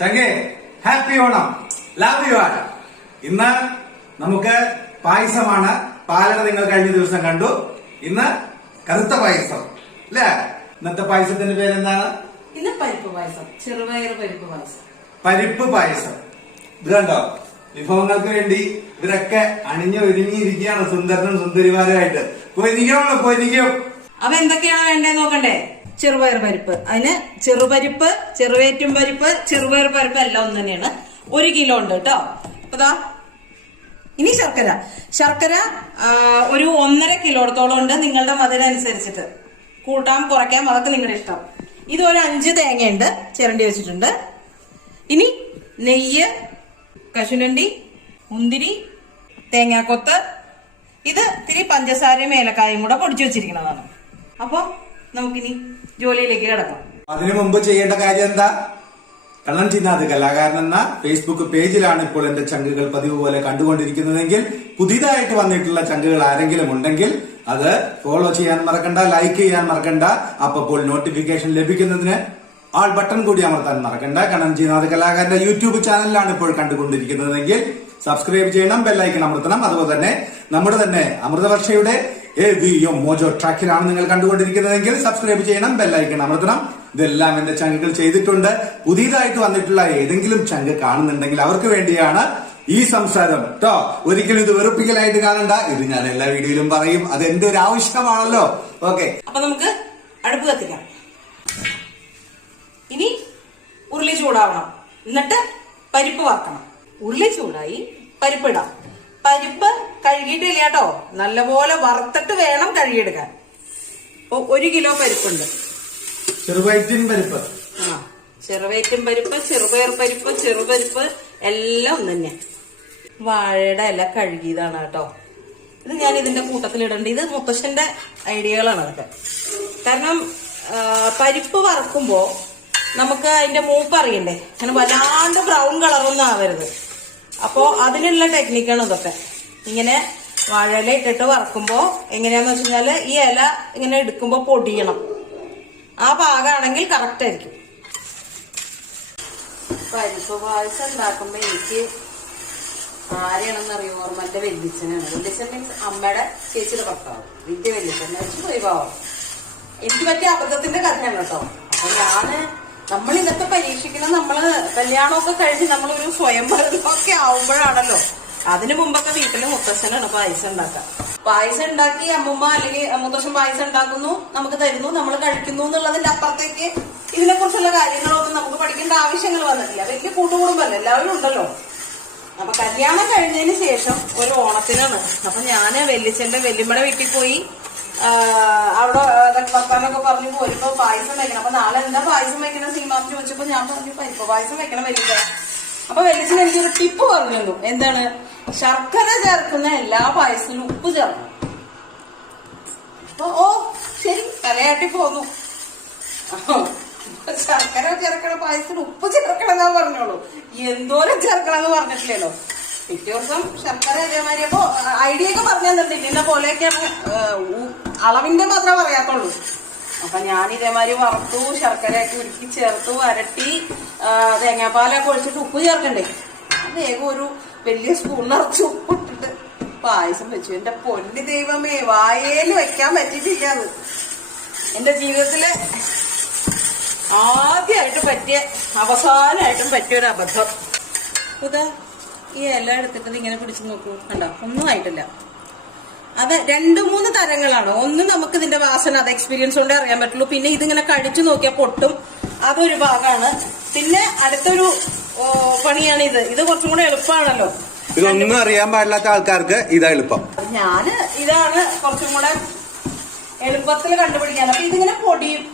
ചങ്ങേ happy Onam, love you all. ഇന്ന് നമുക്ക് പായസമാണ്. പാലട നിങ്ങൾ കഴിഞ്ഞ ദിവസം കണ്ടു. ഇന്ന് കറുത്ത പായസം അല്ലേ? ഇന്നത്തെ പായസത്തിന്റെ പേരെന്താണ്? ഇന്ന് പരിപ്പ് പായസം, ചെറുപയർ പരിപ്പ് പായസം. പരിപ്പ് പായസം. ഇത് കണ്ടോ, വിഭവങ്ങൾക്ക് വേണ്ടി ഇവരൊക്കെ അണിഞ്ഞു ഒരുങ്ങിയിരിക്കുകയാണ് സുന്ദരനും സുന്ദരിമാരുമായിട്ട്. പൊരിക്കും. അപ്പൊ എന്തൊക്കെയാണ് വേണ്ടത് നോക്കണ്ടേ? ചെറുപയർ പരിപ്പ്, അതിന് ചെറുപരിപ്പ്, ചെറുവേറ്റും പരിപ്പ്, ചെറുപയർ പരിപ്പ് എല്ലാം ഒന്ന് തന്നെയാണ്. 1 കിലോ ഉണ്ട് കേട്ടോ. അതാ ഇനി ശർക്കര ഒരു 1.5 കിലോത്തോളം ഉണ്ട്. നിങ്ങളുടെ മധുരം അനുസരിച്ചിട്ട് കൂട്ടാം കുറയ്ക്കാം, അതൊക്കെ നിങ്ങളുടെ ഇഷ്ടം. ഇത് ഒരു 5 തേങ്ങയുണ്ട്, ചിരണ്ടി വെച്ചിട്ടുണ്ട്. ഇനി നെയ്യ്, കശുവണ്ടി, മുന്തിരി, തേങ്ങാക്കൊത്ത്, ഇത് ഇത്തിരി പഞ്ചസാരയും ഏലക്കായും കൂടെ പൊടിച്ചു വെച്ചിരിക്കുന്നതാണ്. അപ്പൊ നമുക്കിനി ജോലിയിലേക്ക് കിടക്കാം. അതിനു മുമ്പ് ചെയ്യേണ്ട കാര്യം എന്താ? കണ്ണൻ ചിന്നാത് കലാകാരൻ എന്ന ഫേസ്ബുക്ക് പേജിലാണ് ഇപ്പോൾ എന്റെ ചങ്കുകൾ പതിവ് പോലെ കണ്ടുകൊണ്ടിരിക്കുന്നതെങ്കിൽ പുതിയതായിട്ട് വന്നിട്ടുള്ള ചങ്കുകൾ ആരെങ്കിലും ഉണ്ടെങ്കിൽ അത് ഫോളോ ചെയ്യാൻ മറക്കണ്ട, ലൈക്ക് ചെയ്യാൻ മറക്കണ്ട. അപ്പോൾ നോട്ടിഫിക്കേഷൻ ലഭിക്കുന്നതിന് ആൾ ബട്ടൺ കൂടി അമർത്താൻ മറക്കണ്ട. കണ്ണൻ ചിന്നാത് കലാകാരന്റെ യൂട്യൂബ് ചാനലിലാണ് ഇപ്പോൾ കണ്ടുകൊണ്ടിരിക്കുന്നതെങ്കിൽ സബ്സ്ക്രൈബ് ചെയ്യണം, ബെല്ലൈക്കൺ അമർത്തണം. അതുപോലെ തന്നെ നമ്മുടെ തന്നെ അമൃതവർഷയുടെ മോജോ ട്രാക്കിലാണ് നിങ്ങൾ കണ്ടുകൊണ്ടിരിക്കുന്നതെങ്കിൽ സബ്സ്ക്രൈബ് ചെയ്യണം, ബെല്ലൈക്കൺ അമർത്തണം. ഇതെല്ലാം എന്റെ ചങ്കുകൾ ചെയ്തിട്ടുണ്ട്. പുതിയതായിട്ട് വന്നിട്ടുള്ള ഏതെങ്കിലും ചങ്ക് കാണുന്നുണ്ടെങ്കിൽ അവർക്ക് വേണ്ടിയാണ് ഈ സംസാരം കേട്ടോ. ഒരിക്കലും ഇത് വെറുപ്പിക്കലായിട്ട് കാണണ്ട. ഇത് ഞാൻ എല്ലാ വീഡിയോയിലും പറയും, അത് എന്റെ ഒരു ആവശ്യമാണല്ലോ. ഓക്കെ, അപ്പൊ നമുക്ക് അടുപ്പ് കത്തിക്കാം. ഇനി ഉരുളി ചൂടാവണം, എന്നിട്ട് പരിപ്പ് വറക്കണം. ഉരുളി ചൂടായി പരിപ്പ് ഇടാം. പരിപ്പ് കഴുകിയിട്ടില്ല കേട്ടോ, നല്ലപോലെ വറുത്തിട്ട് വേണം കഴുകിയെടുക്കാൻ. 1 കിലോ പരിപ്പുണ്ട്. ചെറുവയറ്റിൻ പരിപ്പ്, ചെറുവയറ്റും പരിപ്പ്, ചെറുപയർ പരിപ്പ്, ചെറുപരിപ്പ് എല്ലാം ഒന്ന് തന്നെ. വാഴയുടെ ഇല കഴുകിയതാണ് കേട്ടോ. ഇത് ഞാൻ ഇതിന്റെ കൂട്ടത്തിൽ ഇടേണ്ട. ഇത് മുത്തശ്ശന്റെ ഐഡിയകളാണ് അതൊക്കെ. കാരണം പരിപ്പ് വറക്കുമ്പോ നമുക്ക് അതിന്റെ മൂപ്പ് അറിയണ്ടേ, അങ്ങനെ വല്ലാണ്ട് ബ്രൗൺ കളറൊന്നും ആവരുത്. അപ്പോ അതിനുള്ള ടെക്നിക്കാണ് ഇതൊക്കെ. ഇങ്ങനെ വാഴയില ഇട്ടിട്ട് വറക്കുമ്പോ എങ്ങനെയാന്ന് വെച്ച് കഴിഞ്ഞാല് ഈ ഇല ഇങ്ങനെ എടുക്കുമ്പോ പൊടിയണം. ആ പാകമാണെങ്കിൽ കറക്റ്റ് ആയിരിക്കും. പരിപ്പ് പായസം ഉണ്ടാക്കുമ്പോ എനിക്ക് ആരെയാണെന്ന് അറിയുമോ? മറ്റേ വെല്ലിച്ചനാണ്. വെല്ലിച്ചൻ മീൻസ് അമ്മയുടെ ചേച്ചിയുടെ ഭർത്താവ്. വലിയ വെല്ലിച്ചൻ വെച്ച് പോയി പാവം. എനിക്ക് പറ്റിയ അബദ്ധത്തിന്റെ കഥയാണ് കേട്ടോ. അപ്പൊ നമ്മൾ ഇതൊക്കെ പരീക്ഷിക്കണം. നമ്മള് കല്യാണമൊക്കെ കഴിഞ്ഞ് നമ്മളൊരു സ്വയംവരമൊക്കെ ആവുമ്പോഴാണല്ലോ. അതിനു മുമ്പൊക്കെ വീട്ടില് മുത്തശ്ശനാണ് പായസം ഉണ്ടാക്കുക. പായസം ഉണ്ടാക്കി അമ്മൂമ്മ അല്ലെങ്കിൽ മുത്തശ്ശൻ പായസം ഉണ്ടാക്കുന്നു, നമുക്ക് തരുന്നു, നമ്മൾ കഴിക്കുന്നു എന്നുള്ളതിന്റെ അപ്പുറത്തേക്ക് ഇതിനെ കുറിച്ചുള്ള കാര്യങ്ങളൊന്നും നമുക്ക് പഠിക്കേണ്ട ആവശ്യങ്ങൾ വന്നിട്ടില്ല. വലിയ കൂട്ടുകുടുംബല്ലേ, എല്ലാവരും ഉണ്ടല്ലോ. അപ്പൊ കല്യാണം കഴിഞ്ഞതിന് ശേഷം ഒരു ഓണത്തിനാണ്. അപ്പൊ ഞാന് വെല്ലിമ്മയുടെ വീട്ടിൽ പോയി അവിടെ വർത്താനൊക്കെ പറഞ്ഞു പോരുമ്പോ പായസം വെക്കണം. അപ്പൊ നാളെ എന്താ പായസം വെക്കണം സീമാന്ന് ചോദിച്ചപ്പോ ഞാൻ പറഞ്ഞു പരിപ്പ് പായസം വെക്കണം വെല്ലിച്ച. അപ്പൊ വെല്ലിച്ചൻ എനിക്കൊരു ടിപ്പ് പറഞ്ഞു തന്നു. എന്താണ്? ശർക്കര ചേർക്കുന്ന എല്ലാ പായസത്തിലും ഉപ്പ് ചേർക്കണം. അപ്പൊ ശരി, തലയാട്ടി പോന്നു. ശർക്കര ചേർക്കണ പായസത്തിന് ഉപ്പ് ചേർക്കണം എന്നാ പറഞ്ഞോളൂ. എന്തോരം ചേർക്കണം എന്ന് പറഞ്ഞിട്ടില്ലല്ലോ. പിറ്റേ ദിവസം ശർക്കര അതേമാതിരി. അപ്പൊ ഐഡിയ ഒക്കെ പറഞ്ഞു തന്നിട്ടുണ്ട്. ഇന്ന പോലെയൊക്കെയാണ്, അളവിന്റെ മാത്രമേ പറയാത്തുള്ളൂ. അപ്പൊ ഞാൻ ഇതേമാതിരി വറുത്തു, ശർക്കരയൊക്കെ ഉരുക്കി ചേർത്തു, വരട്ടി, തേങ്ങാപ്പാലൊക്കെ ഒഴിച്ചിട്ട് ഉപ്പ് ചേർക്കണ്ടേ. വേഗം ഒരു വലിയ സ്പൂൺ നിറച്ച് ഉപ്പ് ഇട്ടിട്ട് പായസം വെച്ചു. എന്റെ പൊന്നു ദൈവമേ, വായേല് വെക്കാൻ പറ്റിയിട്ടില്ല. അത് എന്റെ ജീവിതത്തില് ആദ്യമായിട്ട് പറ്റിയ, അവസാനമായിട്ടും പറ്റിയൊരു അബദ്ധം. ഇതാ ഈ ഇല എടുത്തിട്ട് ഇങ്ങനെ പിടിച്ചു നോക്കൂ, കണ്ടോ? ഒന്നും ആയിട്ടില്ല. അത് 2-3 തരങ്ങളാണ്. ഒന്ന് നമുക്ക് ഇതിന്റെ വാസന, അത് എക്സ്പീരിയൻസ് കൊണ്ടേ അറിയാൻ പറ്റുള്ളൂ. പിന്നെ ഇതിങ്ങനെ കടിച്ചു നോക്കിയാൽ പൊട്ടും, അതൊരു ഭാഗമാണ്. പിന്നെ അടുത്തൊരു പണിയാണ് ഇത്. ഇത് കുറച്ചും കൂടെ എളുപ്പമാണല്ലോ. ഇതൊന്നും അറിയാൻ പാടില്ലാത്ത ആൾക്കാർക്ക് ഇതാ എളുപ്പം. ഇതാണ് കുറച്ചും കൂടെ എളുപ്പത്തിൽ കണ്ടുപിടിക്കാൻ. അപ്പൊ ഇതിങ്ങനെ പൊടിയും.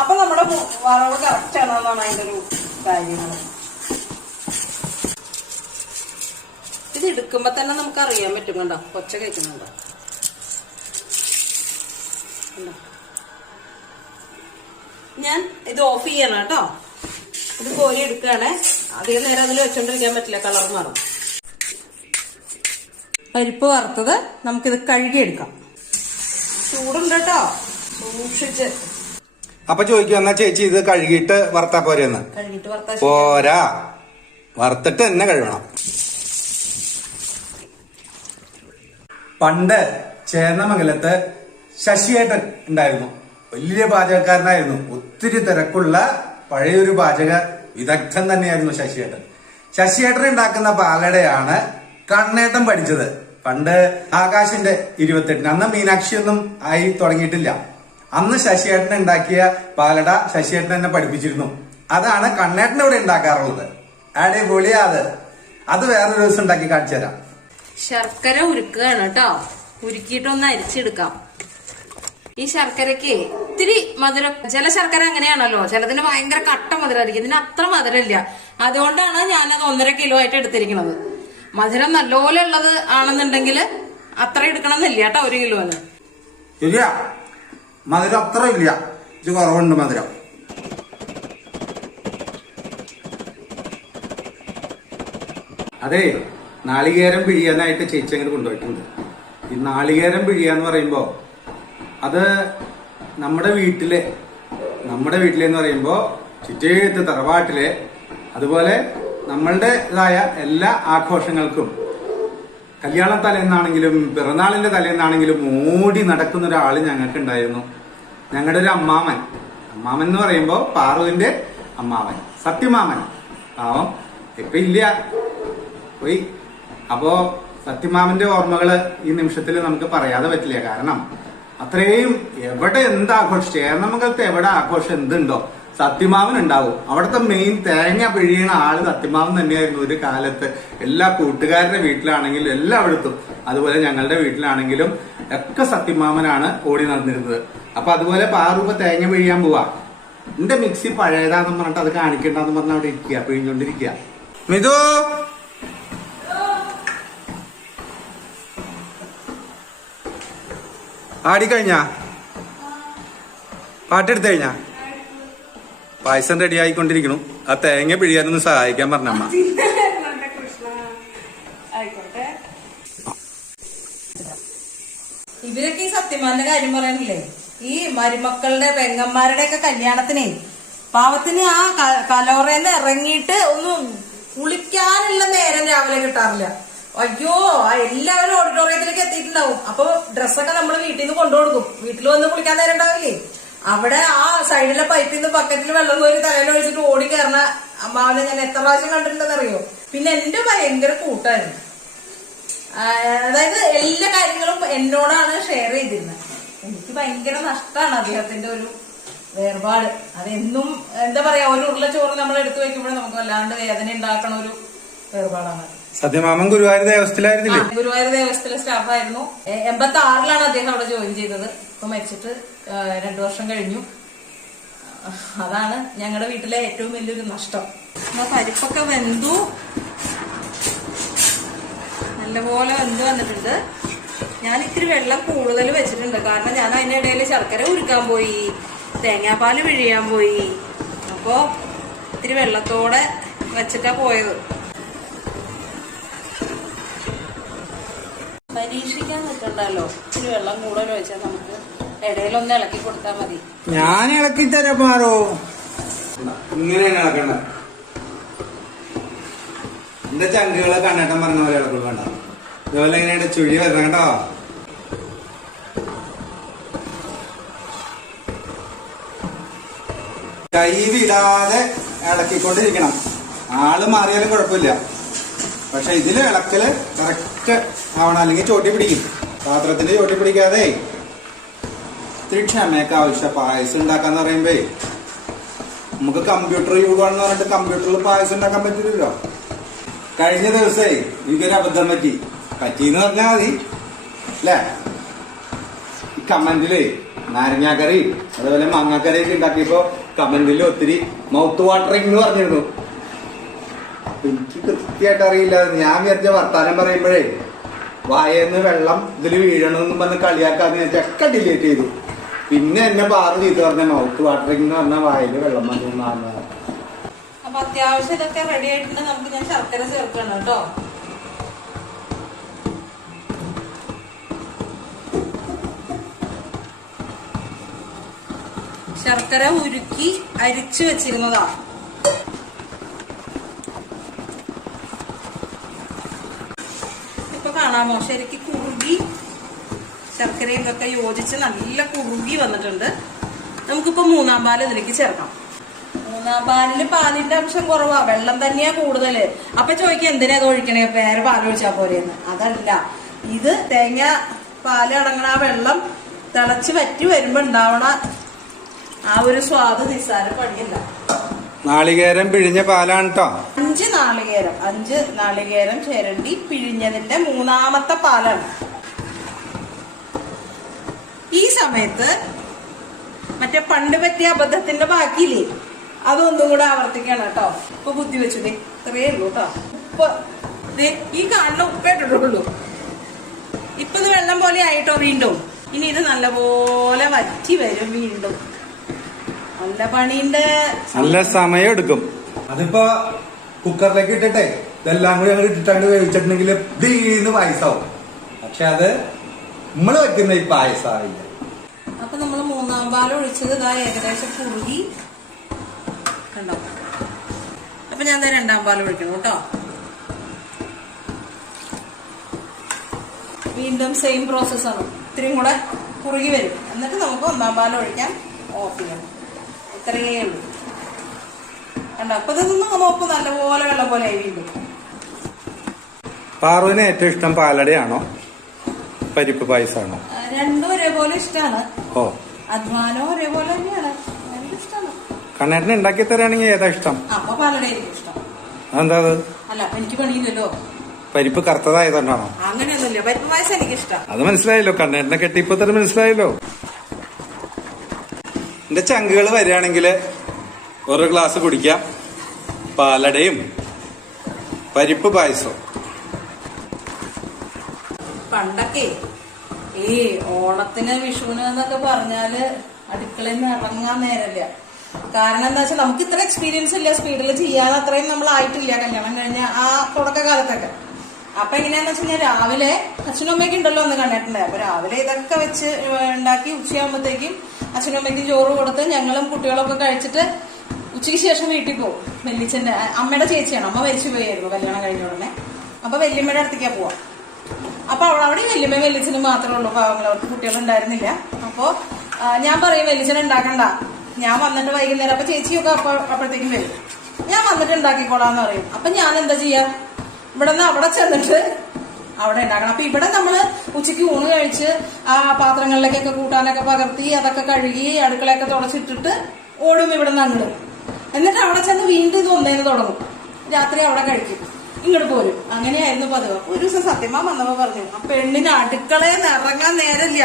അപ്പൊ നമ്മുടെ വറവ് കറക്റ്റ് ആണെന്നാണ് അതിന്റെ ഒരു കാര്യങ്ങൾ. ഇത് എടുക്കുമ്പോ തന്നെ നമുക്ക് അറിയാൻ പറ്റും. കണ്ടോ, കൊച്ച കഴിക്കുന്നുണ്ടോ? ഞാൻ ഇത് ഓഫ് ചെയ്യണം കേട്ടോ. ഇത് കോരി എടുക്കുകയാണെ. അധികം നേരം അതിൽ വെച്ചോണ്ടിരിക്കാൻ പറ്റില്ല, കളർ മാറും. പരിപ്പ് വറുത്തത് നമുക്കിത് കഴുകിയെടുക്കാം. ചൂടുണ്ട് കേട്ടോ, സൂക്ഷിച്ച്. അപ്പൊ ചോദിക്കും എന്നാ ചേച്ചി ഇത് കഴുകിയിട്ട് വറുത്താ പോരെന്ന്. കഴുകിട്ട് വറുത്താ പോരാ, വറുത്തിട്ട് തന്നെ കഴുകണം. പണ്ട് ചേന്നമംഗലത്ത് ശശിയേട്ടൻ ഉണ്ടായിരുന്നു. വലിയ പാചകക്കാരനായിരുന്നു. ഒത്തിരി തിരക്കുള്ള പഴയൊരു പാചക വിദഗ്ധൻ തന്നെയായിരുന്നു ശശിയേട്ടൻ. ശശിയേട്ടൻ ഉണ്ടാക്കുന്ന പാലടയാണ് കണ്ണേട്ടൻ പഠിച്ചത്. പണ്ട് ആകാശിന്റെ 28-ന്, അന്ന് മീനാക്ഷിയൊന്നും ആയി തുടങ്ങിയിട്ടില്ല. അന്ന് ശശിയേട്ടൻ ഉണ്ടാക്കിയ പാലട ശശിയേട്ടൻ എന്നെ പഠിപ്പിച്ചിരുന്നു. അതാണ് കണ്ണേട്ടൻ ഇവിടെ ഉണ്ടാക്കാറുള്ളത്. അടിപൊളിയാ അത്. അത് വേറൊരു ദിവസം ഉണ്ടാക്കി കാണിച്ചു തരാം. ശർക്കര ഉരുക്കുകയാണ് കേട്ടോ. ഉരുക്കിയിട്ടൊന്ന് അരിച്ചെടുക്കാം. ഈ ശർക്കരക്ക് ഇത്തിരി മധുരം, ചില ശർക്കര അങ്ങനെയാണല്ലോ, ചിലതിന് ഭയങ്കര കട്ട മധുരമായിരിക്കും, ഇതിന് അത്ര മധുരമില്ല. അതുകൊണ്ടാണ് ഞാനത് 1.5 കിലോ ആയിട്ട് എടുത്തിരിക്കുന്നത്. മധുരം നല്ലപോലെ ഉള്ളത് ആണെന്നുണ്ടെങ്കിൽ അത്ര എടുക്കണമെന്നില്ല കേട്ടോ 1 കിലോന്. ഇല്ല, മധുരം അത്ര ഇല്ല, ഇത് കുറവുണ്ട് മധുരം. അതെ, നാളികേരം പിഴിയാനായിട്ട് ചേച്ചി അങ്ങോട്ട് കൊണ്ടുപോയിട്ടുണ്ട്. ഈ നാളികേരം പിഴിയാന്ന് പറയുമ്പോ അത് നമ്മുടെ വീട്ടിലെന്ന് പറയുമ്പോ ചുറ്റേഴത്ത് തറവാട്ടിലെ, അതുപോലെ നമ്മളുടേതായ എല്ലാ ആഘോഷങ്ങൾക്കും കല്യാണ തലേന്നാണെങ്കിലും പിറന്നാളിന്റെ തലേന്നാണെങ്കിലും ഓടി നടക്കുന്ന ഒരാള് ഞങ്ങൾക്ക് ഉണ്ടായിരുന്നു. ഞങ്ങളുടെ ഒരു അമ്മാമൻ എന്ന് പറയുമ്പോ പാറുവിന്റെ അമ്മാമൻ, സത്യമാമൻ. പാവം ഇപ്പൊ ഇല്ല, പോയി. അപ്പോ സത്യമാമന്റെ ഓർമ്മകള് ഈ നിമിഷത്തിൽ നമുക്ക് പറയാതെ പറ്റില്ല. കാരണം അത്രയും എവിടെ എന്താഘോഷം, ചേന്നമംഗലത്ത് എവിടെ ആഘോഷം എന്തുണ്ടോ സത്യമാവൻ ഉണ്ടാവും. അവിടുത്തെ മെയിൻ തേങ്ങ പിഴിയണ ആള് സത്യമാവൻ തന്നെയായിരുന്നു ഒരു കാലത്ത്. എല്ലാ കൂട്ടുകാരുടെ വീട്ടിലാണെങ്കിലും എല്ലായിടത്തും, അതുപോലെ ഞങ്ങളുടെ വീട്ടിലാണെങ്കിലും ഒക്കെ സത്യമാമനാണ് ഓടി നടന്നിരുന്നത്. അപ്പൊ അതുപോലെ പാറൂപ്പ തേങ്ങ പിഴിയാൻ പോവാ. എന്റെ മിക്സി പഴയതാന്ന് പറഞ്ഞിട്ട് അത് കാണിക്കണ്ടെന്ന് പറഞ്ഞ അവിടെ ഇരിക്കുക, പിഴിഞ്ഞോണ്ടിരിക്കുക. മിതു ആടിക്കഴിഞ്ഞാ, പാട്ടെടുത്ത് കഴിഞ്ഞാ, പായസം റെഡി ആയിക്കൊണ്ടിരിക്കണു. ആ തേങ്ങ പിഴിയാനൊന്ന് സഹായിക്കാൻ പറഞ്ഞമ്മ. ഇവരൊക്കെ ഈ സത്യമാന്റെ കാര്യം പറയാനില്ലേ, ഈ മരുമക്കളുടെ പെങ്ങന്മാരുടെ ഒക്കെ കല്യാണത്തിനെ പാവത്തിന് ആ കലോറേന്ന് ഇറങ്ങിയിട്ട് ഒന്ന് കുളിക്കാനുള്ള നേരം രാവിലെ കിട്ടാറില്ല. അയ്യോ, എല്ലാവരും ഓഡിറ്റോറിയത്തിലേക്ക് എത്തിയിട്ടുണ്ടാവും. അപ്പൊ ഡ്രസ്സൊക്കെ നമ്മൾ വീട്ടിൽ നിന്ന് കൊണ്ടുകൊടുക്കും. വീട്ടിൽ വന്ന് കുളിക്കാൻ നേരം ഉണ്ടാവില്ലേ, അവിടെ ആ സൈഡിലെ പൈപ്പിൽ നിന്ന് ബക്കറ്റിൽ വെള്ളം കോരി തലയിൽ ഒഴിച്ചിട്ട് ഓടി കയറുന്ന അമ്മാവനെ ഞാൻ എത്ര പ്രാവശ്യം കണ്ടിട്ടുണ്ടെന്നറിയോ. പിന്നെ എന്റെ ഭയങ്കര കൂട്ടായിരുന്നു. അതായത് എല്ലാ കാര്യങ്ങളും എന്നോടാണ് ഷെയർ ചെയ്തിരുന്നത്. എനിക്ക് ഭയങ്കര നഷ്ടമാണ് അദ്ദേഹത്തിന്റെ ഒരു വേർപാട്. അതെന്നും എന്താ പറയാ, ഒരു ഉരുള ചോറ് നമ്മൾ എടുത്തു വെക്കുമ്പോഴേ നമുക്ക് വല്ലാണ്ട് വേദന ഉണ്ടാക്കണ ഒരു വേർപാടാണ്. സത്യമാമൻ ഗുരുവായൂർ ദേവസ്ഥയിലായിരുന്നില്ലേ? ഗുരുവായൂർ ദേവസ്ഥയിലെ സ്റ്റാഫായിരുന്നു. 86-ലാണ് അദ്ദേഹം അവിടെ ജോയിൻ ചെയ്തത്. ഇപ്പൊ മരിച്ചിട്ട് 2 വർഷം കഴിഞ്ഞു. അതാണ് ഞങ്ങളുടെ വീട്ടിലെ ഏറ്റവും വലിയൊരു നഷ്ടം. പരിപ്പൊക്കെ വെന്തു, നല്ലപോലെ വെന്ത് വന്നിട്ടുണ്ട്. ഞാൻ ഇത്തിരി വെള്ളം കൂടുതൽ വെച്ചിട്ടുണ്ട്. കാരണം ഞാൻ അതിനിടയിൽ ശർക്കര ഉരുക്കാൻ പോയി, തേങ്ങാപ്പാല് പിഴിയാൻ പോയി. അപ്പോ ഇത്തിരി വെള്ളത്തോടെ വെച്ചിട്ടാ പോയത്. പരീക്ഷിക്കാൻ നിൽക്കണ്ടല്ലോ, ഇത്തിരി വെള്ളം കൂടുതൽ വെച്ചാൽ നമുക്ക് ഇടയിലൊന്ന് ഇളക്കി കൊടുത്താൽ മതി. ഞാൻ ഇളക്കി തരാം പാറോ. ഇങ്ങനെയാണ് ഇളക്കണ്ട. എന്റെ ചങ്കുകളെ കണ്ണേട്ടൻ പറഞ്ഞ പോലെ ഇളക്കുള്ളൂ. വേണ്ട, ഇതുപോലെ ഇങ്ങനെ ചുഴി വരണം കേട്ടോ. കൈ വിടാതെ ഇളക്കിക്കൊണ്ടിരിക്കണം. ആള് മാറിയാലും കുഴപ്പമില്ല, പക്ഷെ ഇതില് ഇളക്കല് കറക്റ്റ് ആവണം, അല്ലെങ്കിൽ ചോട്ടി പിടിക്കും. പാത്രത്തിന്റെ ചോട്ടി പിടിക്കാതെ ഇത്തിരി ക്ഷമയൊക്കെ ആവശ്യം. പായസം ഉണ്ടാക്കാന്ന് പറയുമ്പോ നമുക്ക് കമ്പ്യൂട്ടർ യുഗമാണെന്ന് പറഞ്ഞിട്ട് കമ്പ്യൂട്ടറിൽ പായസം ഉണ്ടാക്കാൻ പറ്റില്ലല്ലോ. കഴിഞ്ഞ ദിവസേ എനിക്കൊരു അബദ്ധം പറ്റിന്ന് പറഞ്ഞാൽ മതി അല്ലേ. ഈ കമന്റില് നാരങ്ങാക്കറി അതുപോലെ മാങ്ങാക്കറി ഒക്കെ ഉണ്ടാക്കിയപ്പോ കമന്റിൽ ഒത്തിരി മൗത്ത് വാട്ടറിംഗ് എന്ന് പറഞ്ഞിരുന്നു. എനിക്ക് കൃത്യമായിട്ട് അറിയില്ല. ഞാൻ വിചാരിച്ച വർത്താനം പറയുമ്പോഴേ വായന്ന് വെള്ളം ഇതിൽ വീഴണമെന്നും പറഞ്ഞ് കളിയാക്കാന്ന് വെച്ചൊക്കെ ഡിലീറ്റ് ചെയ്തു. പിന്നെ എന്നെ പാറ് ചെയ്ത് പറഞ്ഞ മൗത്ത് വാട്ടറിംഗ് എന്ന് പറഞ്ഞാൽ വായില് വെള്ളം വന്നു. അപ്പൊ അത്യാവശ്യം ഇതൊക്കെ റെഡി ആയിട്ടുണ്ട്. നമുക്ക് ഞാൻ ശർക്കര ചേർക്കണം കേട്ടോ. ശർക്കര ഉരുക്കി അരിച്ചു വെച്ചിരുന്നതാ. ഇപ്പൊ കാണാമോ, ശരിക്കും കുറുകി ശർക്കരയും ഒക്കെ യോജിച്ച് നല്ല കുറുകി വന്നിട്ടുണ്ട്. നമുക്കിപ്പോ 3-ാം പാല് ഇതിലേക്ക് ചേർക്കാം. 3-ാം പാലില് പാലിന്റെ അംശം കുറവാ, വെള്ളം തന്നെയാ കൂടുതല്. അപ്പൊ ചോദിക്കാം എന്തിനാ അത് ഒഴിക്കണേ, വേറെ പാൽ ഒഴിച്ചാ പോരെന്ന്. അതല്ല, ഇത് തേങ്ങ പാല് അടങ്ങണ ആ വെള്ളം തിളച്ച് വറ്റി വരുമ്പോ ഉണ്ടാവണ ആ ഒരു സ്വാദ് നിസ്സാര പണിയല്ല. നാളികേരം പിഴിഞ്ഞ പാലാണ് കേട്ടോ. 5 നാളികേരം ചിരണ്ടി പിഴിഞ്ഞതിന്റെ 3-ാമത്തെ പാലാണ്. ഈ സമയത്ത് മറ്റേ പണ്ട് പറ്റിയ അബദ്ധത്തിന്റെ ബാക്കിയില്ലേ, അതൊന്നും കൂടെ ആവർത്തിക്കണം കേട്ടോ. ഇപ്പൊ ബുദ്ധി വെച്ചു, ഇത്രയേ ഉള്ളൂ കേട്ടോ. ഉപ്പ് ഈ കാണുന്ന ഉപ്പേ ഇട്ടിട്ടുള്ളൂ. ഇപ്പൊ ഇത് വെള്ളം പോലെ ആയിട്ടോ വീണ്ടും. ഇനി ഇത് നല്ലപോലെ വറ്റി വരും വീണ്ടും. നല്ല പണിയുണ്ട്, നല്ല സമയം എടുക്കും. അതിപ്പോ കുക്കറിലേക്ക് ഇട്ടിട്ടെ ഇതെല്ലാം കൂടി ഞങ്ങൾ ഇട്ടിട്ടാണ്ട് വേവിച്ചിട്ടുണ്ടെങ്കിൽ ദീന്ന് പായസാവും. പക്ഷെ അത് നമ്മള് വെക്കുന്ന ഈ പായസമാവില്ല. അപ്പൊ നമ്മള് 3-ാം പാൽ ഒഴിച്ചത് ഇതാ ഏകദേശം കുറുകി കണ്ടോ. അപ്പൊ ഞാൻ 2-ാം പാൽ ഒഴിക്കണം കേട്ടോ. വീണ്ടും സെയിം പ്രോസസ്സാണ്. ഇത്രയും കൂടെ കുറുകി വരും. എന്നിട്ട് നമുക്ക് 1-ാം പാൽ ഒഴിക്കാൻ ഓഫ് ചെയ്യണം. ഇത്രയേ ഉള്ളൂ കണ്ടോ. അപ്പൊ ഇതൊന്നും നോപ്പ് നല്ലപോലെ വെള്ളം പോലെ ആയി വീണ്ടും. പാറുവിന് ഏറ്റവും ഇഷ്ടം പാലടയാണോ പരിപ്പ് പായസമാണോ? രണ്ടും ഒരേപോലെ ഇഷ്ടമാണ്. ഓ, അധ്വാനവും ഒരേപോലെ തന്നെയാണ്. രണ്ടും ഇഷ്ടമാണ്. കണ്ണേട്ടന് ഉണ്ടാക്കി തരാണെങ്കിൽ ഏതാ ഇഷ്ടം? അപ്പൊ പാലട എനിക്ക് ഇഷ്ടം. അതെന്താ അത്? അല്ല, അപ്പൊ എനിക്ക് പണിയില്ലല്ലോ. പരിപ്പ് കറുത്തതായതുകൊണ്ടാണോ? അങ്ങനെയൊന്നുമില്ല, പരിപ്പ് പായസം എനിക്ക് ഇഷ്ടം. അത് മനസ്സിലായല്ലോ, കണ്ണേട്ടനെ കെട്ടിയപ്പോ തന്നെ മനസ്സിലായല്ലോ. എന്റെ ചങ്കുകൾ വരികയാണെങ്കിൽ ഒരു ഗ്ലാസ് കുടിക്കാം, പാലടയും പരിപ്പ് പായസവും. പണ്ടൊക്കെ ഈ ഓണത്തിന് വിഷുവിന് എന്നൊക്കെ പറഞ്ഞാല് അടുക്കളയിൽ നിന്ന് ഇറങ്ങാൻ നേരമില്ല. കാരണം എന്താ വെച്ചാൽ നമുക്ക് ഇത്ര എക്സ്പീരിയൻസ് ഇല്ല, സ്പീഡിൽ ചെയ്യാൻ അത്രയും നമ്മളായിട്ടില്ല കല്യാണം കഴിഞ്ഞ ആ തുടക്കകാലത്തൊക്കെ. അപ്പൊ എങ്ങനെയാന്ന് വെച്ച് കഴിഞ്ഞാൽ രാവിലെ അച്ഛനും അമ്മയൊക്കെ ഉണ്ടല്ലോ ഒന്ന് കണ്ടിട്ടുണ്ടായി. അപ്പൊ രാവിലെ ഇതൊക്കെ വെച്ച് ഉണ്ടാക്കി ഉച്ചയാകുമ്പോഴത്തേക്കും അച്ഛനും അമ്മയ്ക്കും ചോറ് കൊടുത്ത് ഞങ്ങളും കുട്ടികളൊക്കെ കഴിച്ചിട്ട് ഉച്ചയ്ക്ക് ശേഷം വീട്ടിൽ പോകും. വല്യച്ഛന്റെ അമ്മയുടെ ചേച്ചിയാണ്, അമ്മ മരിച്ചു പോയായിരുന്നു കല്യാണം കഴിഞ്ഞ ഉടനെ. അപ്പൊ വല്യമ്മയുടെ അടുത്തേക്കാ പോവാ. അപ്പൊ അവിടെ വല്യമ്മയും വല്യച്ഛനും മാത്രമേ ഉള്ളൂ, പാവങ്ങൾ, അവർക്ക് കുട്ടികളുണ്ടായിരുന്നില്ല. അപ്പൊ ഞാൻ പറയും വല്യച്ഛൻ ഉണ്ടാക്കണ്ട, ഞാൻ വന്നിട്ട് വൈകുന്നേരം. അപ്പൊ ചേച്ചിയൊക്കെ അപ്പോഴത്തേക്കും വരും, ഞാൻ വന്നിട്ട് ഉണ്ടാക്കിക്കോളാന്ന് പറയും. അപ്പൊ ഞാൻ എന്താ ചെയ്യാ, ഇവിടെ നിന്ന് അവിടെ ചെന്നിട്ട് അവിടെ ഉണ്ടാക്കണം. അപ്പൊ ഇവിടെ നമ്മള് ഉച്ചയ്ക്ക് ഊണ് കഴിച്ച് ആ പാത്രങ്ങളിലേക്കൊക്കെ കൂട്ടാനൊക്കെ പകർത്തി അതൊക്കെ കഴുകി അടുക്കളയൊക്കെ തുടച്ചിട്ടിട്ട് ഓടും ഇവിടെ നിന്ന് അങ്ങോട്ട്. എന്നിട്ട് അവിടെ ചെന്ന് വീണ്ടും ഇത് ഒന്നേന്ന് തുടങ്ങും. രാത്രി അവിടെ കഴിക്കും, ഇങ്ങോട്ട് പോരും. അങ്ങനെയായിരുന്നു പതിവ്. ഒരു ദിവസം സത്യമാ വന്നപ്പോ പറഞ്ഞു, ആ പെണ്ണിന് അടുക്കളയിൽ നിന്ന് ഇറങ്ങാൻ നേരമില്ല,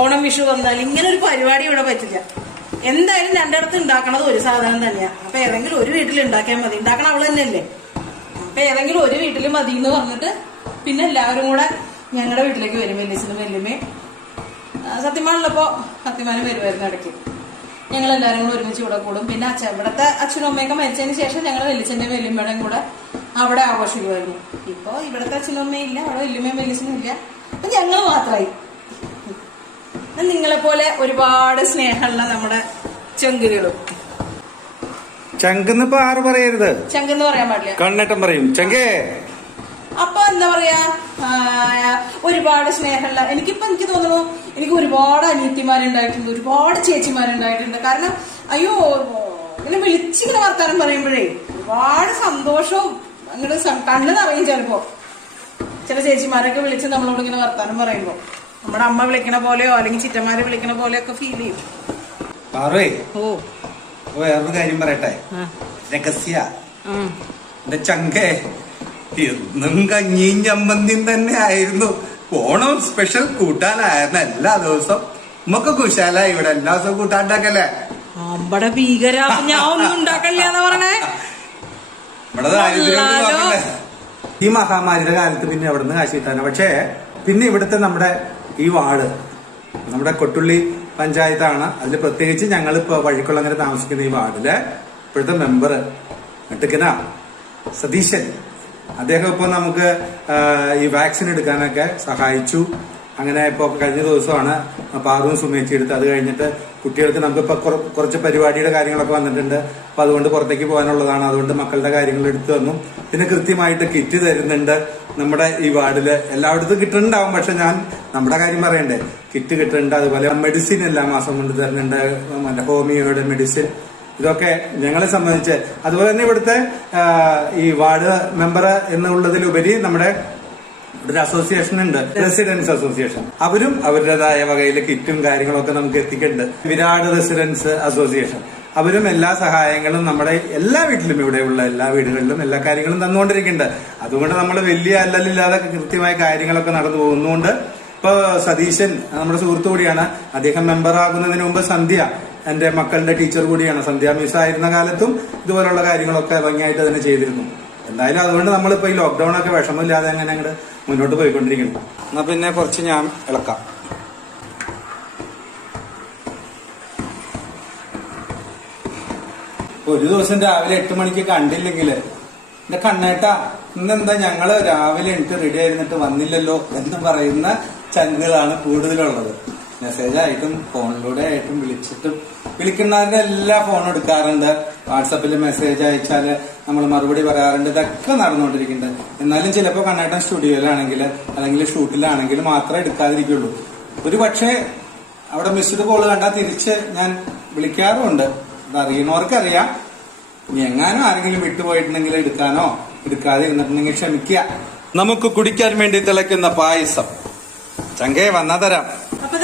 ഓണം വിഷു വന്നാൽ ഇങ്ങനെ ഒരു പരിപാടി ഇവിടെ പറ്റില്ല. എന്തായാലും രണ്ടിടത്ത് ഉണ്ടാക്കണത് ഒരു സാധനം തന്നെയാ. അപ്പൊ ഏതെങ്കിലും ഒരു വീട്ടിൽ ഉണ്ടാക്കിയാൽ മതി, ഉണ്ടാക്കണ അവള് തന്നെയല്ലേ. അപ്പൊ ഏതെങ്കിലും ഒരു വീട്ടിൽ മതി എന്ന് പറഞ്ഞിട്ട് പിന്നെ എല്ലാവരും കൂടെ ഞങ്ങളുടെ വീട്ടിലേക്ക് വരും. വല്യച്ഛനും വല്യമ്മയും സത്യമാനുള്ളപ്പോ സത്യമാനും വരുമായിരുന്നു ഇടയ്ക്ക്. ഞങ്ങൾ എല്ലാവരും കൂടെ ഒരുമിച്ച് ഇവിടെ കൂടും. പിന്നെ ഇവിടുത്തെ അച്ഛനും അമ്മയൊക്കെ മരിച്ചതിന് ശേഷം ഞങ്ങൾ വല്യച്ഛന്റെയും വല്യമ്മയുടെയും കൂടെ അവിടെ ആഘോഷിക്കുമായിരുന്നു. ഇപ്പൊ ഇവിടുത്തെ അച്ഛനും അമ്മയും ഇല്ല, അവിടെ വല്യമ്മയും വല്യച്ഛനും ഇല്ല, അപ്പൊ ഞങ്ങൾ മാത്രമായി. നിങ്ങളെ പോലെ ഒരുപാട് സ്നേഹമുള്ള നമ്മുടെ ചങ്കുകളും. ചങ്കെന്ന് ആറ് പറയരുത്, ചങ്കെന്ന് പറയാൻ പാടില്ല, കണ്ണേട്ടൻ പറയും ചങ്കേ. അപ്പൊ എന്താ പറയാ, ഒരുപാട് സ്നേഹമുള്ള എനിക്ക് തോന്നുന്നു എനിക്ക് ഒരുപാട് അനിയത്തിമാരുണ്ടായിട്ടുണ്ട്, ഒരുപാട് ചേച്ചിമാരുണ്ടായിട്ടുണ്ട്. കാരണം അയ്യോ ഇങ്ങനെ വിളിച്ചിങ്ങനെ വർത്താനം പറയുമ്പോഴേ ഒരുപാട് സന്തോഷവും അങ്ങോട്ട് കണ്ണ് നിറയും. ചിലപ്പോ ചില ചേച്ചിമാരൊക്കെ വിളിച്ച് നമ്മളോട് ഇങ്ങനെ വർത്താനം പറയുമ്പോ നമ്മുടെ അമ്മ വിളിക്കണ പോലെയോ അല്ലെങ്കിൽ ചിറ്റന്മാരെ വിളിക്കണ പോലെയൊക്കെ ഫീൽ ചെയ്യും. ഓ, വേറൊരു കാര്യം പറയട്ടെ, രഹസ്യ എന്റെ ചങ്കേ എന്നും കഞ്ഞിയും ചമ്മന്തിയും തന്നെ ആയിരുന്നു. ഓണം സ്പെഷ്യൽ കൂട്ടാനായിരുന്നു എല്ലാ ദിവസവും. നമുക്ക് കുശാലായി ഇവിടെ എല്ലാ ദിവസവും കൂട്ടാണ്ടാക്കല്ലേ. അമ്പടെ ഭീകര, ഞാൻ ഒന്നും ഉണ്ടാക്കല്ലേ പറഞ്ഞേ. ഈ മഹാമാരിയുടെ കാലത്ത് പിന്നെ എവിടെ നിന്ന് കാശ് കിട്ടാനോ. പക്ഷേ പിന്നെ ഇവിടുത്തെ നമ്മുടെ ഈ വാർഡ് നമ്മുടെ കൊട്ടുള്ളി പഞ്ചായത്താണ്. അതിൽ പ്രത്യേകിച്ച് ഞങ്ങളിപ്പോ വഴിക്കുളങ്ങര താമസിക്കുന്ന ഈ വാർഡിലെ ഇപ്പോഴത്തെ മെമ്പർ നെട്ടുക്കന സതീശൻ, അദ്ദേഹം ഇപ്പൊ നമുക്ക് ഈ വാക്സിൻ എടുക്കാനൊക്കെ സഹായിച്ചു. അങ്ങനെ ഇപ്പൊ കഴിഞ്ഞ ദിവസമാണ് പാറും സുമേച്ചി എടുത്ത്. അത് കഴിഞ്ഞിട്ട് കുട്ടികൾക്ക് നമുക്കിപ്പോ കുറച്ച് പരിപാടിയുടെ കാര്യങ്ങളൊക്കെ വന്നിട്ടുണ്ട്. അപ്പൊ അതുകൊണ്ട് പുറത്തേക്ക് പോകാനുള്ളതാണ്. അതുകൊണ്ട് മക്കളുടെ കാര്യങ്ങൾ എടുത്തു തന്നു. പിന്നെ കൃത്യമായിട്ട് കിറ്റ് തരുന്നുണ്ട്. നമ്മുടെ ഈ വാർഡില് എല്ലായിടത്തും കിട്ടുന്നുണ്ടാവും. പക്ഷെ ഞാൻ നമ്മുടെ കാര്യം പറയണ്ടേ, കിറ്റ് കിട്ടുന്നുണ്ട്. അതുപോലെ മെഡിസിൻ എല്ലാ മാസം കൊണ്ട് തരുന്നുണ്ട്. മറ്റേ ഹോമിയോയുടെ മെഡിസിൻ, ഇതൊക്കെ ഞങ്ങളെ സംബന്ധിച്ച്. അതുപോലെ തന്നെ ഇവിടുത്തെ ഈ വാർഡ് മെമ്പർ എന്നുള്ളതിലുപരി നമ്മുടെ ഒരു അസോസിയേഷൻ ഉണ്ട്, റെസിഡൻസ് അസോസിയേഷൻ. അവരും അവരുടേതായ വകയിൽ കിറ്റും കാര്യങ്ങളൊക്കെ നമുക്ക് എത്തിക്കുന്നുണ്ട്. വിരാട് റെസിഡൻസ് അസോസിയേഷൻ അവരും എല്ലാ സഹായങ്ങളും നമ്മുടെ എല്ലാ വീട്ടിലും, ഇവിടെയുള്ള എല്ലാ വീടുകളിലും എല്ലാ കാര്യങ്ങളും തന്നുകൊണ്ടിരിക്കുന്നുണ്ട്. അതുകൊണ്ട് നമ്മൾ വലിയ അല്ലലില്ലാതെ കൃത്യമായ കാര്യങ്ങളൊക്കെ നടന്നു പോകുന്നതുകൊണ്ട് ഇപ്പൊ സതീശൻ നമ്മുടെ സുഹൃത്തു കൂടിയാണ്. അദ്ദേഹം മെമ്പർ ആകുന്നതിന് മുമ്പ് സന്ധ്യ എന്റെ മക്കളുടെ ടീച്ചർ കൂടിയാണ്. സന്ധ്യ മിസ് ആയിരുന്ന കാലത്തും ഇതുപോലുള്ള കാര്യങ്ങളൊക്കെ ഭംഗിയായിട്ട് തന്നെ ചെയ്തിരുന്നു. എന്തായാലും അതുകൊണ്ട് നമ്മളിപ്പോ ഈ ലോക്ക്ഡൌൺ ഒക്കെ വിഷമമില്ലാതെ അങ്ങനെ അങ്ങോട്ട് മുന്നോട്ട് പോയിക്കൊണ്ടിരിക്കുന്നു. എന്നാ പിന്നെ കുറച്ച് ഞാൻ ഇളക്കാം. ഒരു ദിവസം രാവിലെ 8 മണിക്ക് കണ്ടില്ലെങ്കിൽ എന്റെ കണ്ണേട്ടാ ഇന്നെന്താ ഞങ്ങള് രാവിലെ എനിക്ക് റെഡി ആയിരുന്നിട്ട് വന്നില്ലല്ലോ എന്ന് പറയുന്ന ചങ്കുകളാണ് കൂടുതലുള്ളത്. മെസ്സേജായിട്ടും ഫോണിലൂടെ ആയിട്ടും വിളിക്കുന്നവരുടെ എല്ലാ ഫോണും എടുക്കാറുണ്ട്. വാട്സപ്പിൽ മെസ്സേജ് അയച്ചാല് നമ്മൾ മറുപടി പറയാറുണ്ട്. ഇതൊക്കെ നടന്നുകൊണ്ടിരിക്കുന്നുണ്ട്. എന്നാലും ചിലപ്പോൾ കണ്ണേട്ടൻ സ്റ്റുഡിയോയിലാണെങ്കിൽ അല്ലെങ്കിൽ ഷൂട്ടിലാണെങ്കിൽ മാത്രമേ എടുക്കാതിരിക്കുള്ളൂ. ഒരു പക്ഷേ അവിടെ മിസ്ഡ് കോള് കണ്ടാൽ തിരിച്ച് ഞാൻ വിളിക്കാറുമുണ്ട്. അതറിയണവർക്കറിയാം. ഇനി എങ്ങാനും ആരെങ്കിലും വിട്ടുപോയിട്ടുണ്ടെങ്കിൽ എടുക്കാനോ എടുക്കാതെ ഇരുന്നിട്ടുണ്ടെങ്കിൽ ക്ഷമിക്കുക. നമുക്ക് കുടിക്കാൻ വേണ്ടി തിളയ്ക്കുന്ന പായസം ചങ്കേ വന്നാ തരാം. അപ്പൊ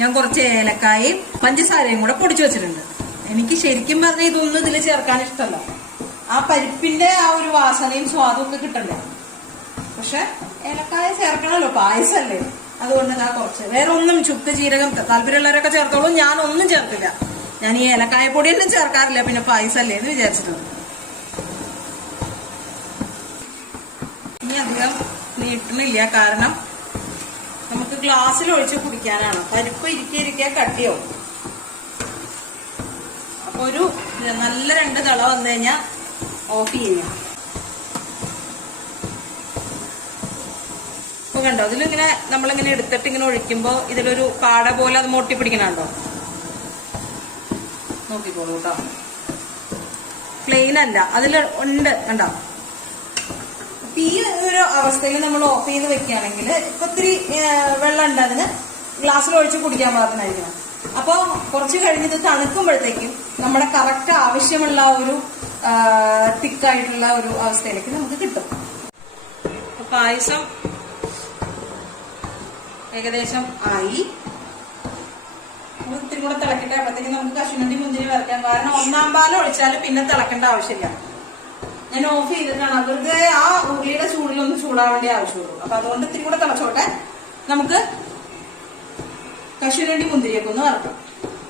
ഞാൻ കുറച്ച് ഏലക്കായും പഞ്ചസാരയും കൂടെ പൊടിച്ചു വെച്ചിട്ടുണ്ട്. എനിക്ക് ശരിക്കും പറഞ്ഞാൽ ഇതൊന്നും ഇതിൽ ചേർക്കാൻ ഇഷ്ടമല്ല. ആ പരിപ്പിന്റെ ആ ഒരു വാസനയും സ്വാദും ഒക്കെ കിട്ടണ്ടേ. പക്ഷെ ഏലക്കായ ചേർക്കണല്ലോ, പായസല്ലേ. അതുകൊണ്ട് കുറച്ച് വേറെ ഒന്നും, ചുക്ക് ജീരകം താല്പര്യമുള്ളവരൊക്കെ ചേർത്തോളൂ. ഞാനൊന്നും ചേർത്തില്ല. ഞാൻ ഈ ഏലക്കായ പൊടിയൊന്നും ചേർക്കാറില്ല. പിന്നെ പായസല്ലേ എന്ന് വിചാരിച്ചിട്ടുണ്ട്. ഇനി അധികം നീട്ടണില്ല, കാരണം നമുക്ക് ഗ്ലാസ്സിൽ ഒഴിച്ച് കുടിക്കാനാണ്. പരിപ്പ് ഇരിക്കെ കട്ടിയോ. അപ്പൊ ഒരു നല്ല 2 തിള വന്നു കഴിഞ്ഞാൽ ഓഫ് ചെയ്യാം. അപ്പൊ കണ്ടോ, ഇതിലിങ്ങനെ നമ്മളിങ്ങനെ എടുത്തിട്ട് ഇങ്ങനെ ഒഴിക്കുമ്പോ ഇതിലൊരു പാട പോലെ അത് മൊട്ടി പിടിക്കണുണ്ടോ? നോക്കിക്കോളൂ കേട്ടോ. പ്ലെയിൻ അല്ല, അതിൽ ഉണ്ട് കണ്ടോ. ഈ ഒരു അവസ്ഥയിൽ നമ്മൾ ഓഫ് ചെയ്ത് വെക്കുകയാണെങ്കിൽ ഇപ്പൊ ഒത്തിരി വെള്ളം ഉണ്ട്, അതിന് ഗ്ലാസ്സിൽ ഒഴിച്ച് കുടിക്കാൻ പാകത്തിനായിരിക്കണം. അപ്പൊ കുറച്ച് കഴിഞ്ഞിട്ട് തണുക്കുമ്പോഴത്തേക്കും നമ്മുടെ കറക്റ്റ് ആവശ്യമുള്ള ഒരു തിക്കായിട്ടുള്ള ഒരു അവസ്ഥയിലേക്ക് നമുക്ക് കിട്ടും. പായസം ഏകദേശം ആയി. ഇത്തിരി കൂടെ തിളക്കട്ടെ. അപ്പോഴത്തേക്കും നമുക്ക് കശുവണ്ടി മുന്തിരി വരയ്ക്കാം. കാരണം 1-ാം പാലം ഒഴിച്ചാൽ പിന്നെ തിളക്കേണ്ട ആവശ്യമില്ല. ഞാൻ ഓഫ് ചെയ്തിട്ടാണ്. വെറുതെ ആ ഉള്ളിയുടെ ചൂടിലൊന്നും ചൂടാവേണ്ട ആവശ്യമുള്ളൂ. അപ്പൊ അതുകൊണ്ട് ഇത്തിരി കൂടെ തിളച്ചോട്ടെ. നമുക്ക് കശുവണ്ടി മുന്തിരിയൊക്കെ ഒന്ന് വറക്കാം.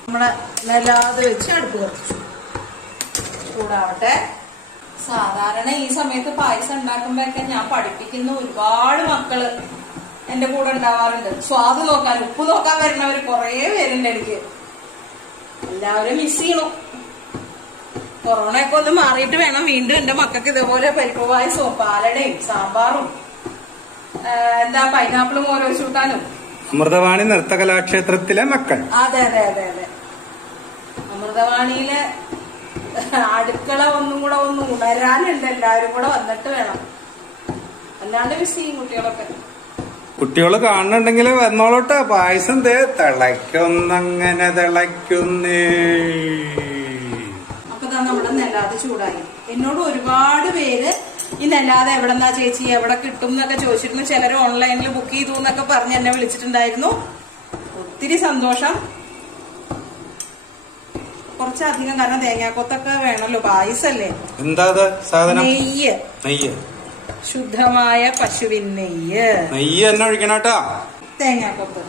നമ്മുടെ നിലാതെ വെച്ച് അടുപ്പ് കുറച്ചു ചൂടാവട്ടെ. സാധാരണ ഈ സമയത്ത് പായസം ഉണ്ടാക്കുമ്പോഴൊക്കെ ഞാൻ പഠിപ്പിക്കുന്ന ഒരുപാട് മക്കള് എന്റെ കൂടെ ഉണ്ടാവാറുണ്ട്. സ്വാദ് നോക്കാൻ, ഉപ്പ് നോക്കാൻ വരുന്നവര് കുറെ പേരുണ്ട് എനിക്ക്. എല്ലാവരും മിസ് ചെയ്യണു. കൊറോണ ഒക്കെ ഒന്ന് മാറിയിട്ട് വേണം വീണ്ടും എന്റെ മക്കൾക്ക് ഇതേപോലെ പരിപ്പ് പായസവും പാലടയും സാമ്പാറും പൈനാപ്പിളും ഓരോ ചൂട്ടാനും. അമൃതവാണി നൃത്തകലാക്ഷേത്രത്തിലെ മക്കൾ. അതെ. അമൃതവാണിയിലെ അടുക്കള ഒന്നും കൂടെ ഒന്ന് ഉണരാനുണ്ട്. എല്ലാവരും കൂടെ വന്നിട്ട് വേണം. അല്ലാണ്ട് മിസ് ചെയ്യും കുട്ടികളൊക്കെ. കുട്ടികള് കാണുന്നുണ്ടെങ്കിൽ വന്നോളട്ടെ. പായസം തിളയ്ക്കുന്നങ്ങനെ തിളയ്ക്കുന്നേ. നമ്മുടെ നെല്ലാതെ ചൂടായി. എന്നോട് ഒരുപാട് പേര് ഈ നെല്ലാതെ എവിടെന്നാ ചേച്ചി, എവിടെ കിട്ടും എന്നൊക്കെ ചോദിച്ചിരുന്നു. ചിലര് ഓൺലൈനിൽ ബുക്ക് ചെയ്തു എന്നൊക്കെ പറഞ്ഞ് എന്നെ വിളിച്ചിട്ടുണ്ടായിരുന്നു. ഒത്തിരി സന്തോഷം. കുറച്ചധികം, കാരണം തേങ്ങാക്കൊത്തൊക്കെ വേണമല്ലോ, പായസല്ലേ. എന്താ സാധനം? നെയ്യ്, ശുദ്ധമായ പശുവിൻ നെയ്യ് തന്നെ ഒഴിക്കണോട്ടാ. തേങ്ങാക്കൊത്ത്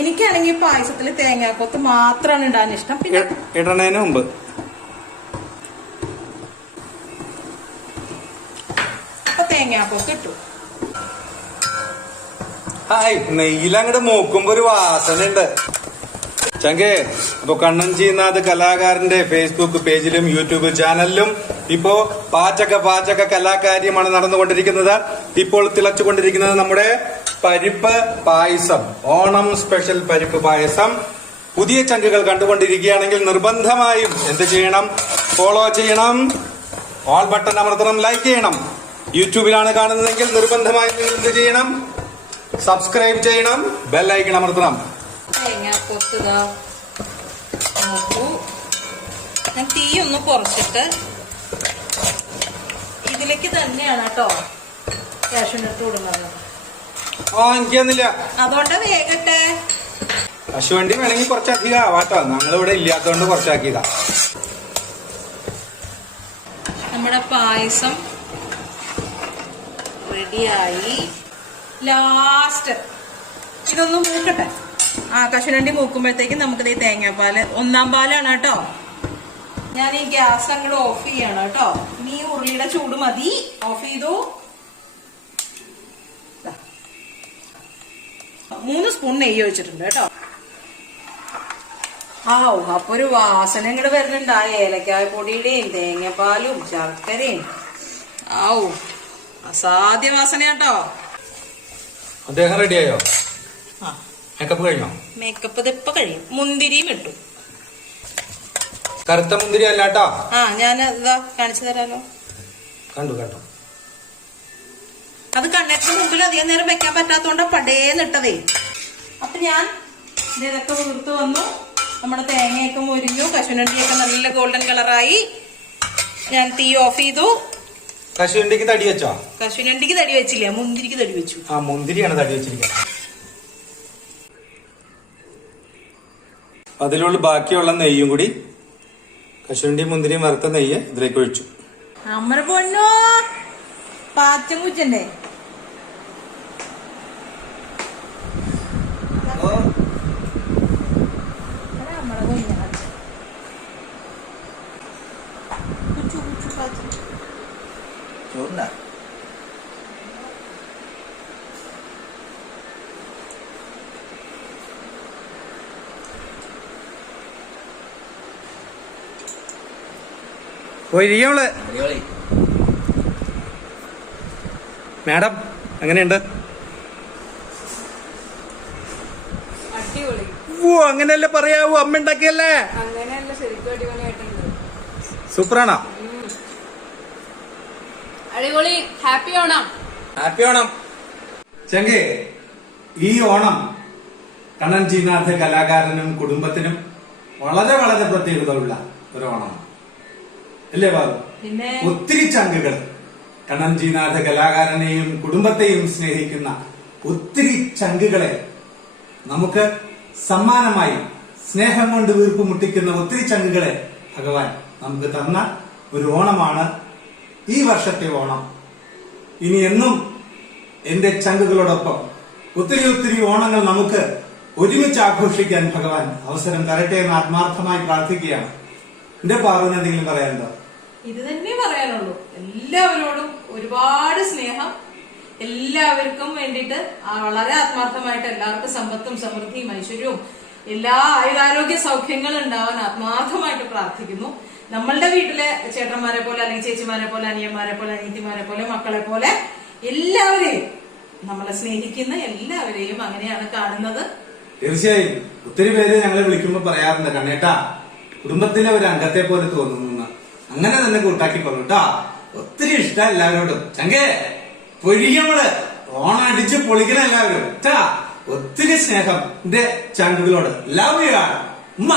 എനിക്കാണെങ്കിൽ പായസത്തില് തേങ്ങാക്കൊത്ത് മാത്രമാണ് ഇടാൻ ഇഷ്ടം. പിന്നെ ഇടണേന് മുമ്പ് തേങ്ങാക്കൊത്ത് ഇട്ടു. ഹായ്, നെയ്യിലങ്ങോട്ട് മൂക്കുമ്പോ ഒരു വാസന ഉണ്ട് ചങ്കേ. അപ്പൊ കണ്ണൻജിനാഥ് കലാകാരന്റെ ഫേസ്ബുക്ക് പേജിലും യൂട്യൂബ് ചാനലിലും ഇപ്പോ പാചക കലാകാര്യമാണ് നടന്നുകൊണ്ടിരിക്കുന്നത്. ഇപ്പോൾ തിളച്ചുകൊണ്ടിരിക്കുന്നത് നമ്മുടെ പരിപ്പ് പായസം, ഓണം സ്പെഷ്യൽ പരിപ്പ് പായസം. പുതിയ ചങ്കുകൾ കണ്ടുകൊണ്ടിരിക്കുകയാണെങ്കിൽ നിർബന്ധമായും എന്ത് ചെയ്യണം? ഫോളോ ചെയ്യണം, ഓൾ ബട്ടൺ അമർത്തണം, ലൈക്ക് ചെയ്യണം. യൂട്യൂബിലാണ് കാണുന്നതെങ്കിൽ നിർബന്ധമായും നിങ്ങൾ എന്ത് ചെയ്യണം? സബ്സ്ക്രൈബ് ചെയ്യണം, ബെൽ ഐക്കൺ അമർത്തണം. ഞാൻ തീ ഒന്ന് കുറച്ചിട്ട് ഇതിലേക്ക് തന്നെയാണ് കേട്ടോ കാഷ്യൂനട്ട് ഇടുന്നത്. എനിക്ക് തന്നില്ല, അതുകൊണ്ട് വേഗട്ടെ. കശുവണ്ടി വേണമെങ്കിൽ കുറച്ചധികം ആവാട്ടോ, ഞങ്ങളിവിടെ ഇല്ലാത്തതുകൊണ്ട് കുറച്ചാക്കിയതാ. നമ്മുടെ പായസം റെഡിയായി. ലാസ്റ്റ് ഇതൊന്ന് മൂക്കട്ടെ. കശുവണ്ടി മൂക്കുമ്പോഴത്തേക്കും നമുക്കിത് തേങ്ങാപ്പാല്, 1-ാം പാലാണ് കേട്ടോ. ഞാൻ ഈ ഗ്യാസ് അങ്ങോട്ട് ഓഫ് ചെയ്യാണ് കേട്ടോ. ഇനി ഉരുളിയുടെ ചൂട് മതി. ഓഫ് ചെയ്തു. 3 സ്പൂൺ നെയ്യ് ഒഴിച്ചിട്ടുണ്ട് കേട്ടോ. അപ്പൊ ഒരു വാസന ഇങ്ങോട്ട് വരുന്നുണ്ട്. ആ ഏലക്കായ പൊടിയുടെയും തേങ്ങാപ്പാലും ശർക്കരയും. അസാധ്യ വാസന കേട്ടോ. അദ്ദേഹം റെഡിയായോ? മേക്കപ്പ് കഴിഞ്ഞോ? മേക്കപ്പ് ഇതിപ്പോ കഴിയും. മുന്തിരിയും ഇട്ടു. കറുത്ത മുന്തിരി അല്ലാട്ടോ. ഞാൻ ഇതാ കാണിച്ചു തരാലോ. കണ്ടു. അത് കണ്ണത്തിന് മുമ്പിൽ അധികം നേരം വെക്കാൻ പറ്റാത്തോണ്ടാ പടേന്നിട്ടതേ. അപ്പൊ ഞാൻ ഇതൊക്കെ വീർത്ത് വന്നു. നമ്മുടെ തേങ്ങയൊക്കെ മുരിഞ്ഞു. കശുവണ്ടിയൊക്കെ നല്ല ഗോൾഡൻ കളറായി. ഞാൻ തീ ഓഫ് ചെയ്തു. കശുവണ്ടിക്ക് തടി വെച്ചോ? കശുവണ്ടിക്ക് തടി വെച്ചില്ല, മുന്തിരിക്ക് തടി വെച്ചു. മുന്തിരിയാണ് തടി വെച്ചിരിക്കുന്നത്. അതിലുള്ള ബാക്കിയുള്ള നെയ്യും കൂടി, കശുവണ്ടിയും മുന്തിരിയും വറുത്ത നെയ്യ് ഇതിലേക്ക് ഒഴിച്ചു. അമ്മ പൊന്നോ, പാച്ചം കുച്ചണ്ടേ? മാഡം എങ്ങനെയുണ്ട്? അടിപൊളി. അങ്ങനെയല്ലേ പറയാവൂ, അമ്മ ഉണ്ടാക്കിയല്ലേ? അങ്ങനെയല്ല, ശരിക്കും അടിപൊളിയായിട്ടുണ്ട്. സൂപ്പറാണോ? അടിപൊളി. ഹാപ്പി ഓണം. ഹാപ്പി ഓണം. ചങ്കേ, ഈ ഓണം കണ്ണൻ ജീനാഥ് കലാകാരനും കുടുംബത്തിനും വളരെ വളരെ പ്രത്യേകത ഉള്ള ഒരു ഓണമാണ് അല്ലേ ബാബു? പിന്നെ ഒത്തിരി ചങ്കുകൾ, കണ്ണൻ ജീനാഥ് കലാകാരനെയും കുടുംബത്തെയും സ്നേഹിക്കുന്ന ഒത്തിരി ചങ്കുകളെ നമുക്ക് സമ്മാനമായി സ്നേഹം കൊണ്ട് വീർപ്പ് മുട്ടിക്കുന്ന ഒത്തിരി ചങ്കുകളെ ഭഗവാൻ നമുക്ക് തന്ന ഒരു ഓണമാണ് ഈ വർഷത്തെ ഓണം. ഇനി എന്നും എന്റെ ചങ്കുകളോടൊപ്പം ഒത്തിരി ഓണങ്ങൾ നമുക്ക് ഒരുമിച്ച് ആഘോഷിക്കാൻ ഭഗവാൻ അവസരം തരട്ടെ എന്ന് ആത്മാർത്ഥമായി പ്രാർത്ഥിക്കുകയാണ്. എന്റെ പാർവന് എന്തെങ്കിലും പറയാനുണ്ടോ? ഇത് തന്നെ പറയാനുള്ളൂ. എല്ലാവരോടും ഒരുപാട് സ്നേഹം. എല്ലാവർക്കും വേണ്ടിയിട്ട് വളരെ ആത്മാർത്ഥമായിട്ട് എല്ലാവർക്കും സമ്പത്തും സമൃദ്ധിയും ഐശ്വര്യവും എല്ലാ ആയുരാരോഗ്യ സൗഖ്യങ്ങളും ഉണ്ടാവാൻ ആത്മാർത്ഥമായിട്ട് പ്രാർത്ഥിക്കുന്നു. നമ്മളുടെ വീട്ടിലെ ചേട്ടന്മാരെ പോലെ, അല്ലെങ്കിൽ ചേച്ചിമാരെ പോലെ, അനിയന്മാരെ പോലെ, അനിയത്തിമാരെ പോലെ, മക്കളെ പോലെ എല്ലാവരെയും, നമ്മളെ സ്നേഹിക്കുന്ന എല്ലാവരെയും അങ്ങനെയാണ് കാണുന്നത്. തീർച്ചയായും ഒത്തിരി പേര് ഞങ്ങളെ വിളിക്കുമ്പോ പറയാറുണ്ട്, കണ്ണേട്ടാ കുടുംബത്തിലെ ഒരു അംഗത്തെ പോലെ തോന്നുന്നു. അങ്ങനെ തന്നെ കൂട്ടാക്കിക്കൊള്ളു കേട്ടാ. ഒത്തിരി ഇഷ്ടം എല്ലാവരോടും. ചങ്കേ പൊഴിയമ്മള് ഓണം അടിച്ച് പൊളിക്കണം എല്ലാവരും. ഒത്തിരി സ്നേഹം എന്റെ ചങ്കുകളോട്. ലവ് യു ആൾ. ഉമ്മ.